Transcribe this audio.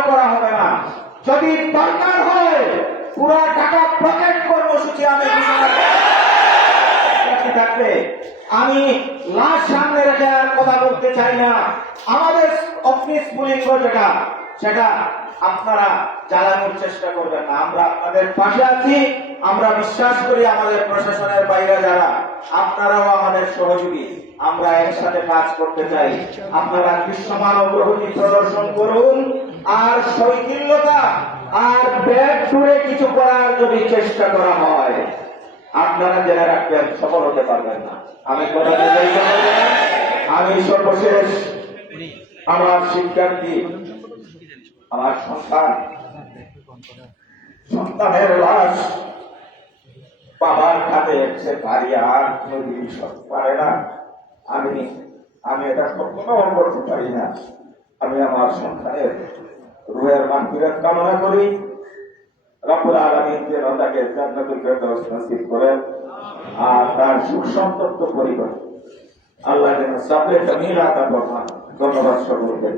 করা হবে না। যদি দরকার হয়, পুরো টাকা পকেট কর্মসূচি আমি থাকবে। আমি লাশ সামনে রেখে আর কথা বলতে চাই না। আমাদের অফিস পুলিশ যেটা, সেটা আপনারা জ্বালানোর চেষ্টা করবেন না। আমরা আপনাদের পাশে আছি। আমরা বিশ্বাস করি আমাদের প্রশাসনের বাইরে যারা, আপনারাও আমাদের সহযোগী। আমরা একসাথে কাজ করতে চাই। আপনারা দৃশ্যমান অগ্রগতি প্রদর্শন করুন। আর শৈথিল্যতা, আর ব্যাগ টুরে কিছু করার যদি চেষ্টা করা হয়, আপনারা জেনে রাখবেন, সফল হতে পারবেন না। আমি। আমি সর্বশেষ আমার শিক্ষার্থী, আমার সন্তান, সন্তানের লাশ বাবার খাতে সে ভারী আর পারে না। আমি আমি এটা কখনো করতে পারি না। আমি আমার সন্তানের রুহের মাহফিরাত কামনা করি। রব্বুল আলামিন যেন তাকে জান্নাতুল ফেরদাউস নসিব করেন আর তার সুখ সন্তপ্ত পরিবার। আল্লাহ যেন সাবরে তামিল আতা ফরমান ধন্যবাদ সকলকে।